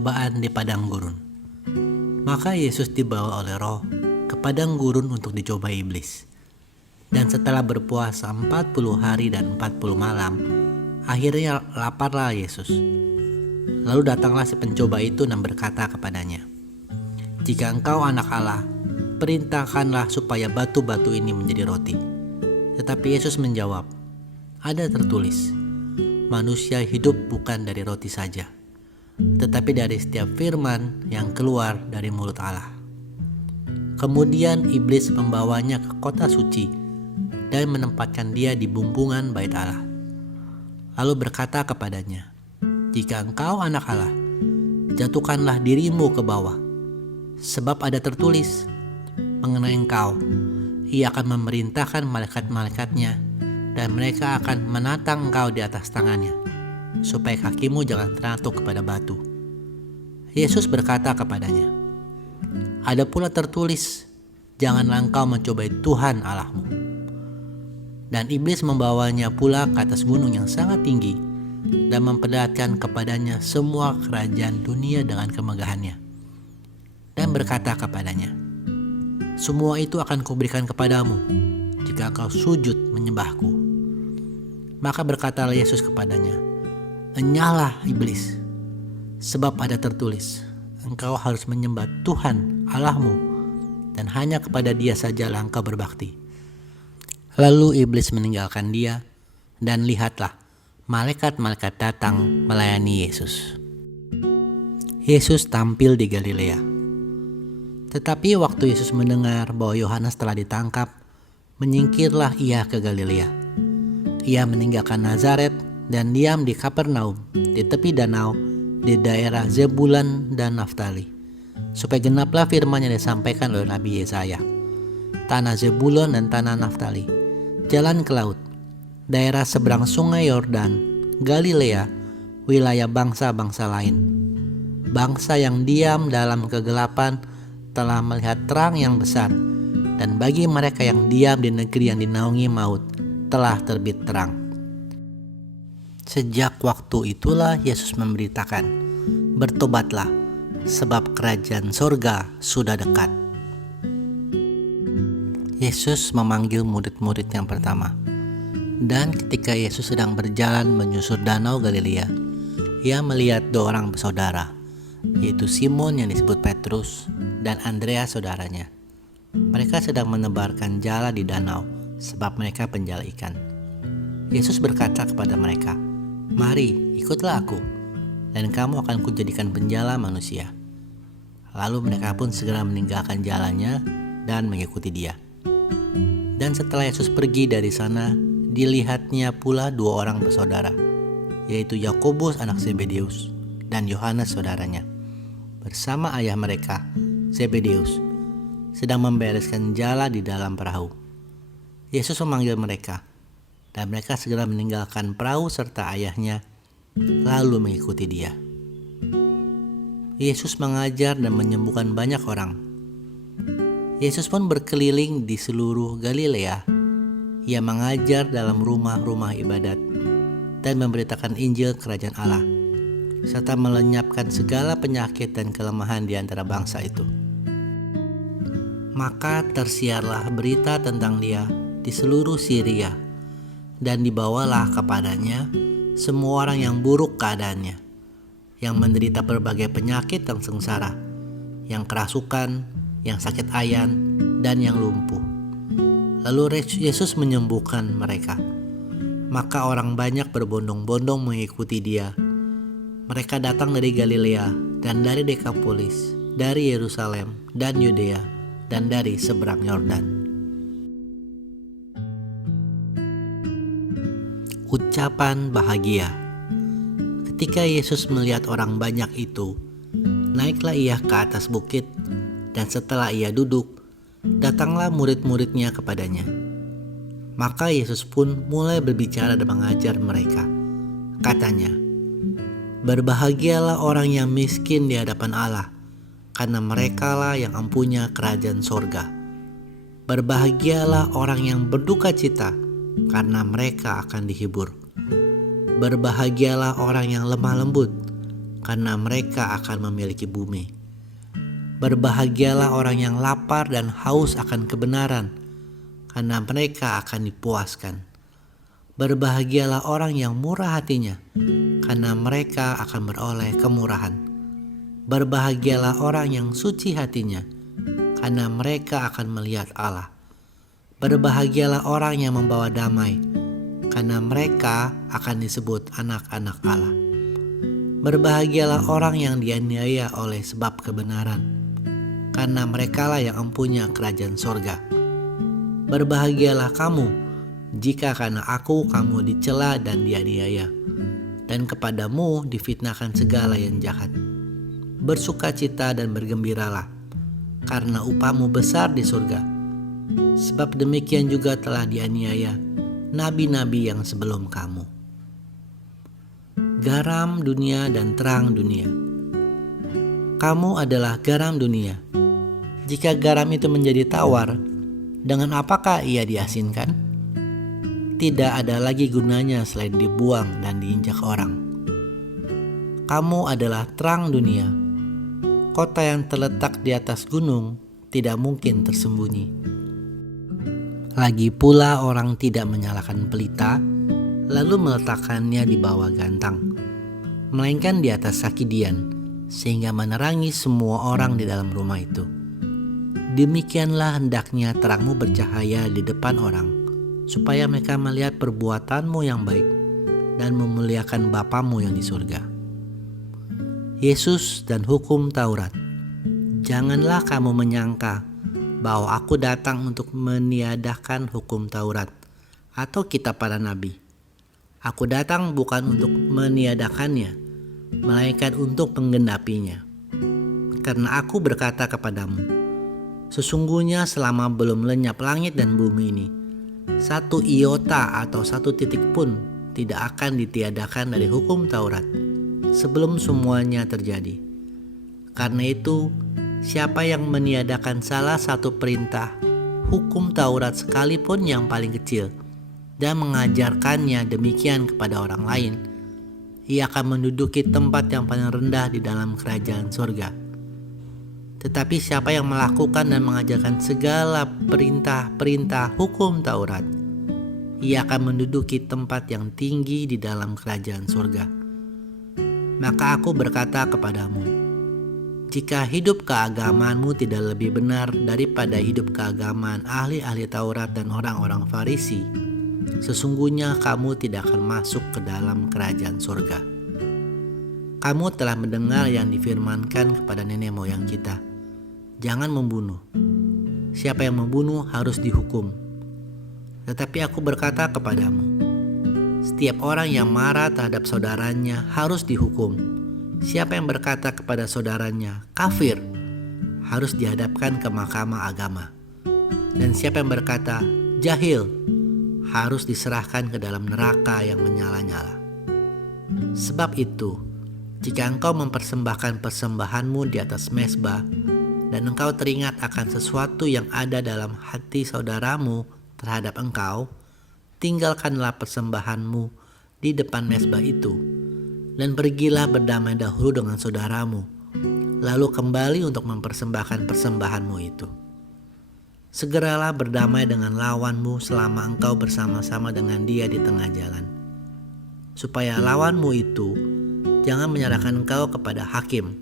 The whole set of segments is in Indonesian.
percobaan di padang gurun. Maka Yesus dibawa oleh Roh ke padang gurun untuk dicoba iblis. Dan setelah berpuasa 40 hari dan 40 malam, akhirnya laparlah Yesus. Lalu datanglah si pencoba itu dan berkata kepadanya, "Jika engkau anak Allah, perintahkanlah supaya batu-batu ini menjadi roti." Tetapi Yesus menjawab, "Ada tertulis, manusia hidup bukan dari roti saja, tetapi dari setiap firman yang keluar dari mulut Allah." Kemudian iblis membawanya ke kota suci dan menempatkan dia di bumbungan bait Allah. Lalu berkata kepadanya, "Jika engkau anak Allah, jatuhkanlah dirimu ke bawah. Sebab ada tertulis mengenai engkau, Ia akan memerintahkan malaikat-malaikatnya, dan mereka akan menatang engkau di atas tangannya, supaya kakimu jangan terjatuh kepada batu." Yesus berkata kepadanya, "Ada pula tertulis, janganlah engkau mencobai Tuhan Allahmu." Dan iblis membawanya pula ke atas gunung yang sangat tinggi dan memperlihatkan kepadanya semua kerajaan dunia dengan kemegahannya, dan berkata kepadanya, "Semua itu akan kuberikan kepadamu jika engkau sujud menyembahku." Maka berkatalah Yesus kepadanya, "Enyahlah iblis, sebab ada tertulis, engkau harus menyembah Tuhan Allahmu, dan hanya kepada Dia sajalah engkau berbakti." Lalu iblis meninggalkan dia, dan lihatlah, malaikat-malaikat datang melayani Yesus. Yesus tampil di Galilea. Tetapi waktu Yesus mendengar bahwa Yohanes telah ditangkap, menyingkirlah ia ke Galilea. Ia meninggalkan Nazaret dan diam di Kapernaum, di tepi danau, di daerah Zebulun dan Naftali, supaya genaplah firman yang disampaikan oleh Nabi Yesaya. Tanah Zebulun dan tanah Naftali, jalan ke laut, daerah seberang sungai Yordan, Galilea, wilayah bangsa-bangsa lain. Bangsa yang diam dalam kegelapan telah melihat terang yang besar, dan bagi mereka yang diam di negeri yang dinaungi maut telah terbit terang. Sejak waktu itulah Yesus memberitakan, "Bertobatlah, sebab kerajaan sorga sudah dekat." Yesus memanggil murid-murid yang pertama. Dan ketika Yesus sedang berjalan menyusur danau Galilea, ia melihat dua orang bersaudara, yaitu Simon yang disebut Petrus dan Andreas saudaranya. Mereka sedang menebarkan jala di danau, sebab mereka penjala ikan. Yesus berkata kepada mereka, "Mari, ikutlah aku, dan kamu akan kujadikan penjala manusia." Lalu mereka pun segera meninggalkan jalannya dan mengikuti dia. Dan setelah Yesus pergi dari sana, dilihatnya pula dua orang bersaudara, yaitu Yakobus anak Zebedeus dan Yohanes saudaranya, bersama ayah mereka, Zebedeus, sedang membereskan jala di dalam perahu. Yesus memanggil mereka, dan mereka segera meninggalkan perahu serta ayahnya, lalu mengikuti dia. Yesus mengajar dan menyembuhkan banyak orang. Yesus pun berkeliling di seluruh Galilea. Ia mengajar dalam rumah-rumah ibadat dan memberitakan Injil Kerajaan Allah, serta melenyapkan segala penyakit dan kelemahan di antara bangsa itu. Maka tersiarlah berita tentang dia di seluruh Syria, dan dibawalah kepadanya semua orang yang buruk keadaannya, yang menderita berbagai penyakit dan sengsara, yang kerasukan, yang sakit ayan, dan yang lumpuh. Lalu Yesus menyembuhkan mereka. Maka orang banyak berbondong-bondong mengikuti dia. Mereka datang dari Galilea dan dari Dekapolis, dari Yerusalem dan Yudea, dan dari seberang Yordan. Ucapan bahagia. Ketika Yesus melihat orang banyak itu, naiklah ia ke atas bukit, dan setelah ia duduk, datanglah murid-muridnya kepadanya. Maka Yesus pun mulai berbicara dan mengajar mereka. Katanya, "Berbahagialah orang yang miskin di hadapan Allah, karena merekalah yang empunya kerajaan sorga. Berbahagialah orang yang berduka cita, karena mereka akan dihibur. Berbahagialah orang yang lemah lembut, karena mereka akan memiliki bumi. Berbahagialah orang yang lapar dan haus akan kebenaran, karena mereka akan dipuaskan. Berbahagialah orang yang murah hatinya, karena mereka akan beroleh kemurahan. Berbahagialah orang yang suci hatinya, karena mereka akan melihat Allah. Berbahagialah orang yang membawa damai, karena mereka akan disebut anak-anak Allah. Berbahagialah orang yang dianiaya oleh sebab kebenaran, karena merekalah yang empunya kerajaan sorga. Berbahagialah kamu, jika karena aku kamu dicela dan dianiaya, dan kepadamu difitnahkan segala yang jahat. Bersukacita dan bergembiralah, karena upahmu besar di surga. Sebab demikian juga telah dianiaya nabi-nabi yang sebelum kamu. Garam dunia dan terang dunia. Kamu adalah garam dunia. Jika garam itu menjadi tawar, dengan apakah ia diasinkan? Tidak ada lagi gunanya selain dibuang dan diinjak orang. Kamu adalah terang dunia. Kota yang terletak di atas gunung tidak mungkin tersembunyi. Lagi pula orang tidak menyalakan pelita, lalu meletakkannya di bawah gantang, melainkan di atas sakidian, sehingga menerangi semua orang di dalam rumah itu. Demikianlah hendaknya terangmu bercahaya di depan orang, supaya mereka melihat perbuatanmu yang baik dan memuliakan Bapamu yang di surga. Yesus dan hukum Taurat. Janganlah kamu menyangka bahwa aku datang untuk meniadakan hukum Taurat atau kitab para nabi. Aku datang bukan untuk meniadakannya, melainkan untuk menggenapinya. Karena aku berkata kepadamu, sesungguhnya selama belum lenyap langit dan bumi ini, satu iota atau satu titik pun tidak akan ditiadakan dari hukum Taurat sebelum semuanya terjadi. Karena itu, siapa yang meniadakan salah satu perintah hukum Taurat sekalipun yang paling kecil dan mengajarkannya demikian kepada orang lain, ia akan menduduki tempat yang paling rendah di dalam kerajaan surga. Tetapi siapa yang melakukan dan mengajarkan segala perintah-perintah hukum Taurat, ia akan menduduki tempat yang tinggi di dalam kerajaan surga. Maka aku berkata kepadamu, jika hidup keagamaanmu tidak lebih benar daripada hidup keagamaan ahli-ahli Taurat dan orang-orang Farisi, sesungguhnya kamu tidak akan masuk ke dalam kerajaan surga. Kamu telah mendengar yang difirmankan kepada nenek moyang kita, jangan membunuh. Siapa yang membunuh harus dihukum. Tetapi aku berkata kepadamu, setiap orang yang marah terhadap saudaranya harus dihukum. Siapa yang berkata kepada saudaranya, kafir, harus dihadapkan ke mahkamah agama. Dan siapa yang berkata, jahil, harus diserahkan ke dalam neraka yang menyala-nyala. Sebab itu, jika engkau mempersembahkan persembahanmu di atas mezbah, dan engkau teringat akan sesuatu yang ada dalam hati saudaramu terhadap engkau, tinggalkanlah persembahanmu di depan mezbah itu, dan pergilah berdamai dahulu dengan saudaramu, lalu kembali untuk mempersembahkan persembahanmu itu. Segeralah berdamai dengan lawanmu selama engkau bersama-sama dengan dia di tengah jalan, supaya lawanmu itu jangan menyerahkan engkau kepada hakim,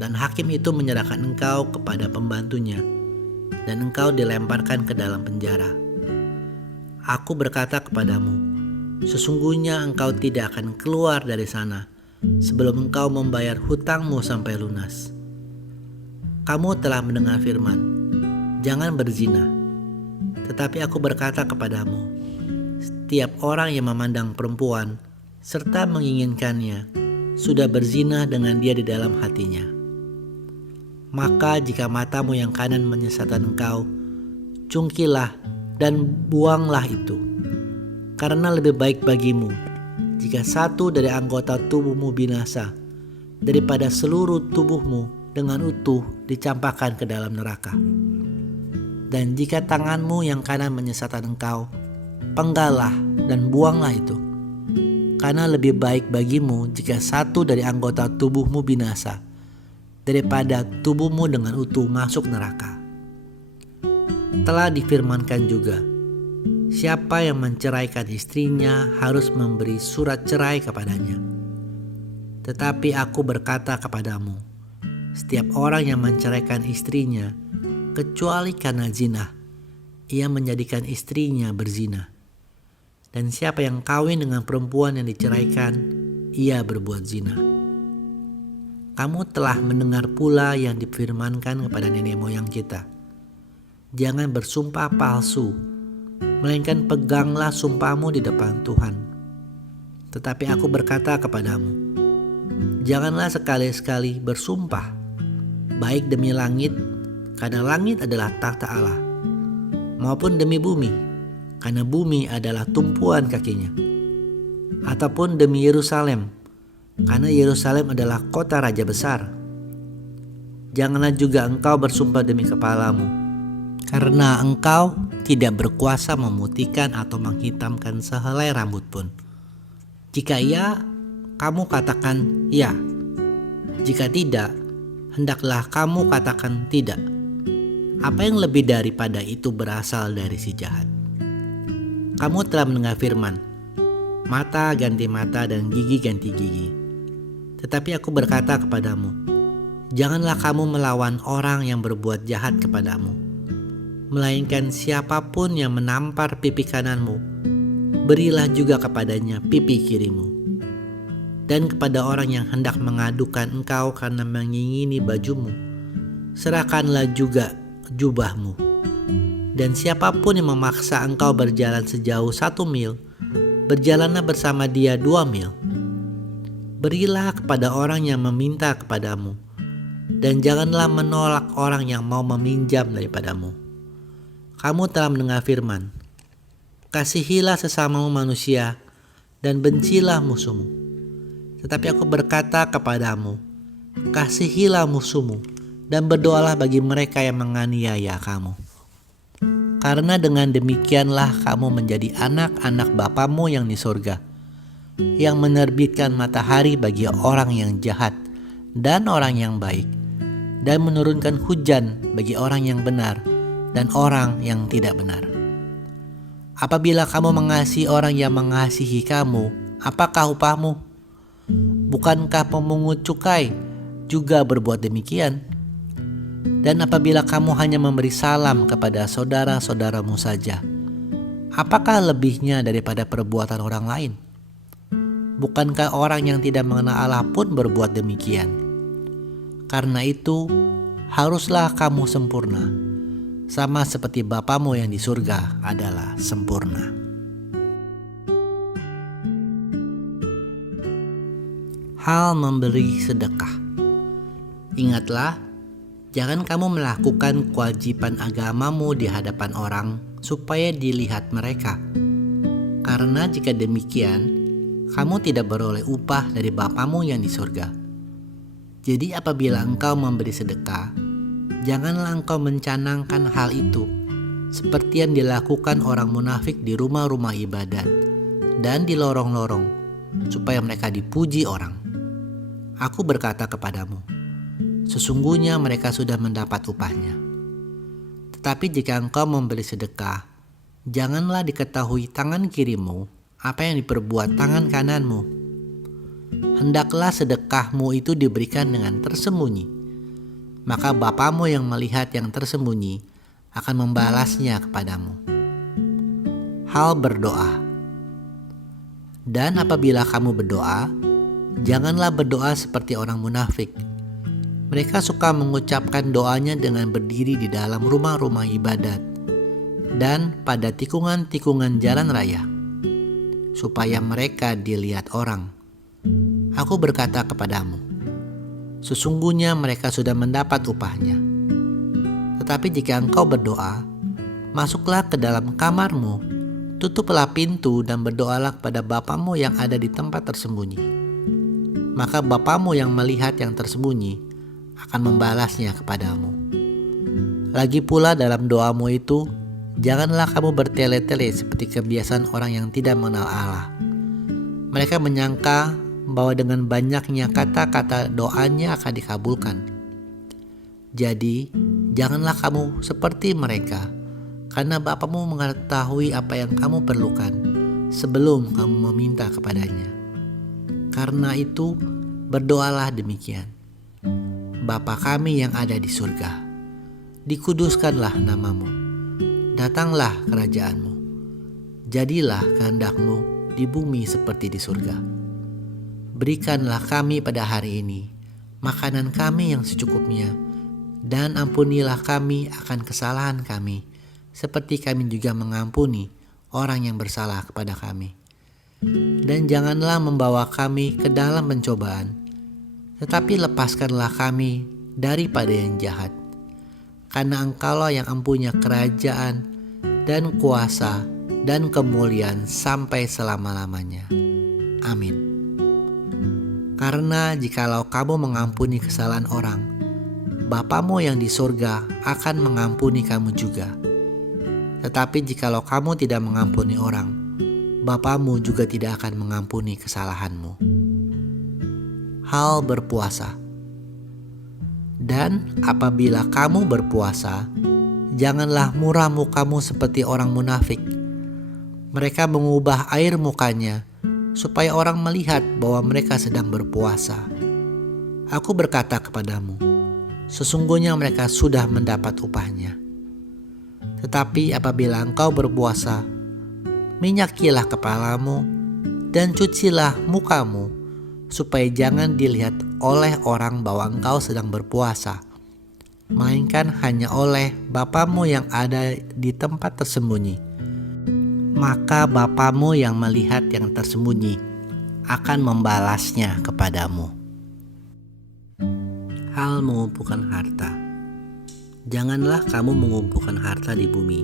dan hakim itu menyerahkan engkau kepada pembantunya, dan engkau dilemparkan ke dalam penjara. Aku berkata kepadamu, sesungguhnya engkau tidak akan keluar dari sana sebelum engkau membayar hutangmu sampai lunas. Kamu telah mendengar firman, jangan berzina. Tetapi aku berkata kepadamu, setiap orang yang memandang perempuan serta menginginkannya sudah berzina dengan dia di dalam hatinya. Maka jika matamu yang kanan menyesatkan engkau, cungkilah dan buanglah itu. Karena lebih baik bagimu jika satu dari anggota tubuhmu binasa daripada seluruh tubuhmu dengan utuh dicampakkan ke dalam neraka. Dan jika tanganmu yang kanan menyesatkan engkau, penggallah dan buanglah itu. karena lebih baik bagimu jika satu dari anggota tubuhmu binasa daripada tubuhmu dengan utuh masuk neraka. Telah difirmankan juga, siapa yang menceraikan istrinya harus memberi surat cerai kepadanya. Tetapi aku berkata kepadamu, setiap orang yang menceraikan istrinya, kecuali karena zina, ia menjadikan istrinya berzina. Dan siapa yang kawin dengan perempuan yang diceraikan, ia berbuat zina. Kamu telah mendengar pula yang difirmankan kepada nenek moyang kita. Jangan bersumpah palsu, melainkan peganglah sumpahmu di depan Tuhan. Tetapi aku berkata kepadamu, janganlah sekali-sekali bersumpah, baik demi langit, karena langit adalah takhta Allah, maupun demi bumi, karena bumi adalah tumpuan kakinya, ataupun demi Yerusalem, karena Yerusalem adalah kota raja besar. Janganlah juga engkau bersumpah demi kepalamu, karena engkau tidak berkuasa memutihkan atau menghitamkan sehelai rambut pun. Jika iya, kamu katakan ya. Jika tidak, hendaklah kamu katakan tidak. Apa yang lebih daripada itu berasal dari si jahat. Kamu telah mendengar firman, mata ganti mata dan gigi ganti gigi. Tetapi aku berkata kepadamu, janganlah kamu melawan orang yang berbuat jahat kepadamu, melainkan siapapun yang menampar pipi kananmu, berilah juga kepadanya pipi kirimu. Dan kepada orang yang hendak mengadukan engkau karena mengingini bajumu, serahkanlah juga jubahmu. Dan siapapun yang memaksa engkau berjalan sejauh 1 mil, berjalanlah bersama dia 2 mil. Berilah kepada orang yang meminta kepadamu, dan janganlah menolak orang yang mau meminjam daripadamu. Kamu telah mendengar firman, kasihilah sesamamu manusia, dan bencilah musuhmu. Tetapi aku berkata kepadamu, kasihilah musuhmu dan berdoalah bagi mereka yang menganiaya kamu. Karena dengan demikianlah kamu menjadi anak-anak Bapamu yang di surga, yang menerbitkan matahari bagi orang yang jahat dan orang yang baik, dan menurunkan hujan bagi orang yang benar dan orang yang tidak benar. Apabila kamu mengasihi orang yang mengasihi kamu, apakah upahmu? Bukankah pemungut cukai juga berbuat demikian? Dan apabila kamu hanya memberi salam kepada saudara-saudaramu saja, apakah lebihnya daripada perbuatan orang lain? Bukankah orang yang tidak mengenal Allah pun berbuat demikian? Karena itu, haruslah kamu sempurna, sama seperti Bapamu yang di surga adalah sempurna. Hal memberi sedekah. Ingatlah, jangan kamu melakukan kewajiban agamamu di hadapan orang supaya dilihat mereka. Karena jika demikian, kamu tidak beroleh upah dari Bapamu yang di surga. Jadi apabila engkau memberi sedekah, janganlah engkau mencanangkan hal itu seperti yang dilakukan orang munafik di rumah-rumah ibadat dan di lorong-lorong, supaya mereka dipuji orang. Aku berkata kepadamu, sesungguhnya mereka sudah mendapat upahnya. Tetapi jika engkau memberi sedekah, janganlah diketahui tangan kirimu apa yang diperbuat tangan kananmu. Hendaklah sedekahmu itu diberikan dengan tersembunyi, maka Bapamu yang melihat yang tersembunyi akan membalasnya kepadamu. Hal berdoa. Dan apabila kamu berdoa, janganlah berdoa seperti orang munafik. Mereka suka mengucapkan doanya dengan berdiri di dalam rumah-rumah ibadat dan pada tikungan-tikungan jalan raya, supaya mereka dilihat orang. Aku berkata kepadamu, sesungguhnya mereka sudah mendapat upahnya. Tetapi jika engkau berdoa, masuklah ke dalam kamarmu, tutuplah pintu dan berdoalah kepada Bapamu yang ada di tempat tersembunyi. Maka Bapamu yang melihat yang tersembunyi akan membalasnya kepadamu. Lagi pula dalam doamu itu, janganlah kamu bertele-tele seperti kebiasaan orang yang tidak mengenal Allah. Mereka menyangka bahwa dengan banyaknya kata-kata doanya akan dikabulkan. Jadi, janganlah kamu seperti mereka, karena Bapamu mengetahui apa yang kamu perlukan sebelum kamu meminta kepadanya. Karena itu, berdoalah demikian. Bapa kami yang ada di surga, dikuduskanlah namamu, datanglah kerajaanmu, jadilah kehendak-Mu di bumi seperti di surga. Berikanlah kami pada hari ini makanan kami yang secukupnya, dan ampunilah kami akan kesalahan kami, seperti kami juga mengampuni orang yang bersalah kepada kami. Dan janganlah membawa kami ke dalam pencobaan, tetapi lepaskanlah kami daripada yang jahat. Karena Engkaulah yang empunya kerajaan dan kuasa dan kemuliaan sampai selama-lamanya. Amin. Karena jikalau kamu mengampuni kesalahan orang, Bapamu yang di surga akan mengampuni kamu juga. Tetapi jikalau kamu tidak mengampuni orang, Bapamu juga tidak akan mengampuni kesalahanmu. Hal berpuasa. Dan apabila kamu berpuasa, janganlah murah mukamu seperti orang munafik. Mereka mengubah air mukanya supaya orang melihat bahwa mereka sedang berpuasa. Aku berkata kepadamu, sesungguhnya mereka sudah mendapat upahnya. Tetapi apabila engkau berpuasa, minyakilah kepalamu dan cucilah mukamu, supaya jangan dilihat oleh orang bahwa engkau sedang berpuasa, melainkan hanya oleh Bapamu yang ada di tempat tersembunyi. Maka Bapamu yang melihat yang tersembunyi akan membalasnya kepadamu. Hal mengumpulkan harta. Janganlah kamu mengumpulkan harta di bumi.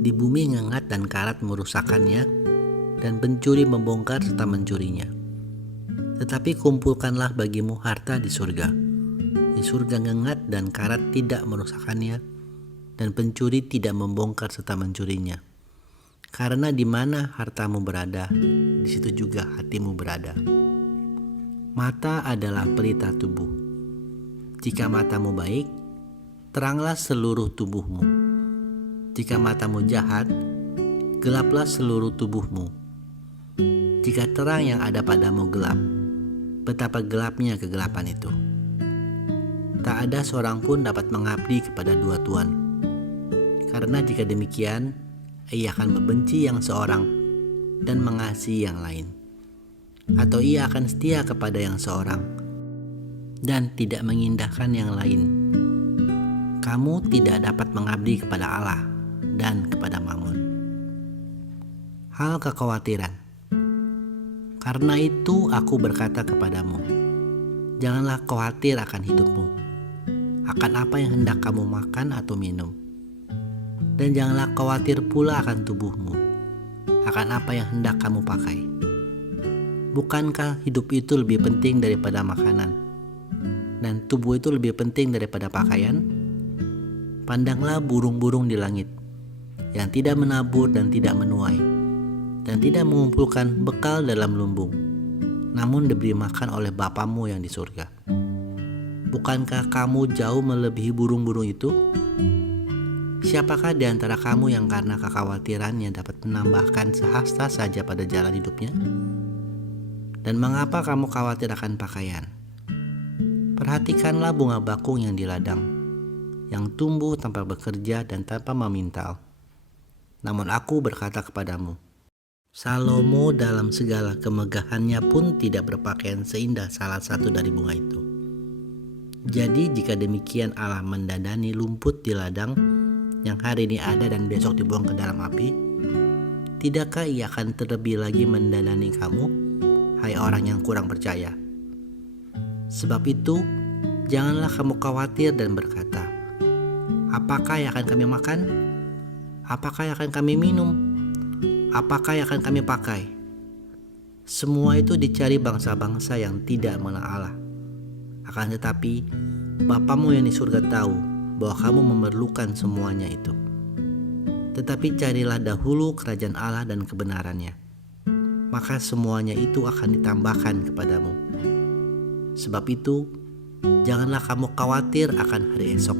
Di bumi ngengat dan karat merusakkannya, dan pencuri membongkar serta mencurinya. Tetapi kumpulkanlah bagimu harta di surga. Di surga ngengat dan karat tidak merusakkannya, dan pencuri tidak membongkar serta mencurinya. Karena di mana hartamu berada, di situ juga hatimu berada. Mata adalah pelita tubuh. Jika matamu baik, teranglah seluruh tubuhmu. Jika matamu jahat, gelaplah seluruh tubuhmu. Jika terang yang ada padamu gelap, betapa gelapnya kegelapan itu. Tak ada seorang pun dapat mengabdi kepada dua tuan. Karena jika demikian, ia akan membenci yang seorang dan mengasihi yang lain. Atau ia akan setia kepada yang seorang dan tidak mengindahkan yang lain. Kamu tidak dapat mengabdi kepada Allah dan kepada Mammon. Hal kekhawatiran. Karena itu aku berkata kepadamu, janganlah khawatir akan hidupmu, akan apa yang hendak kamu makan atau minum. Dan janganlah khawatir pula akan tubuhmu, akan apa yang hendak kamu pakai. Bukankah hidup itu lebih penting daripada makanan, dan tubuh itu lebih penting daripada pakaian? Pandanglah burung-burung di langit, yang tidak menabur dan tidak menuai, dan tidak mengumpulkan bekal dalam lumbung, namun diberi makan oleh Bapamu yang di surga. Bukankah kamu jauh melebihi burung-burung itu? Siapakah di antara kamu yang karena kekhawatirannya dapat menambahkan sehasta saja pada jalan hidupnya? Dan mengapa kamu khawatir akan pakaian? Perhatikanlah bunga bakung yang di ladang, yang tumbuh tanpa bekerja dan tanpa memintal. Namun aku berkata kepadamu, Salomo dalam segala kemegahannya pun tidak berpakaian seindah salah satu dari bunga itu. Jadi jika demikian Allah mendandani lumput di ladang, yang hari ini ada dan besok dibuang ke dalam api, tidakkah ia akan terlebih lagi mendandani kamu, hai orang yang kurang percaya? Sebab itu, janganlah kamu khawatir dan berkata, apakah yang akan kami makan? Apakah yang akan kami minum? Apakah yang akan kami pakai? Semua itu dicari bangsa-bangsa yang tidak mengenal Allah. Akan tetapi, Bapamu yang di surga tahu bahwa kamu memerlukan semuanya itu. Tetapi carilah dahulu kerajaan Allah dan kebenarannya, maka semuanya itu akan ditambahkan kepadamu. Sebab itu, janganlah kamu khawatir akan hari esok,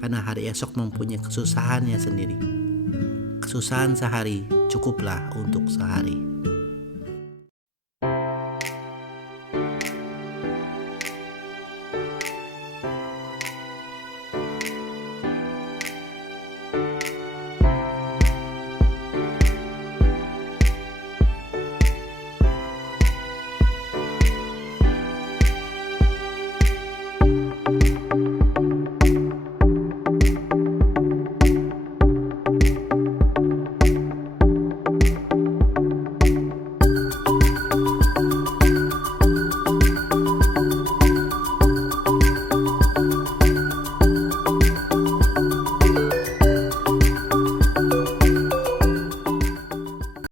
karena hari esok mempunyai kesusahannya sendiri. Kesusahan sehari cukuplah untuk sehari.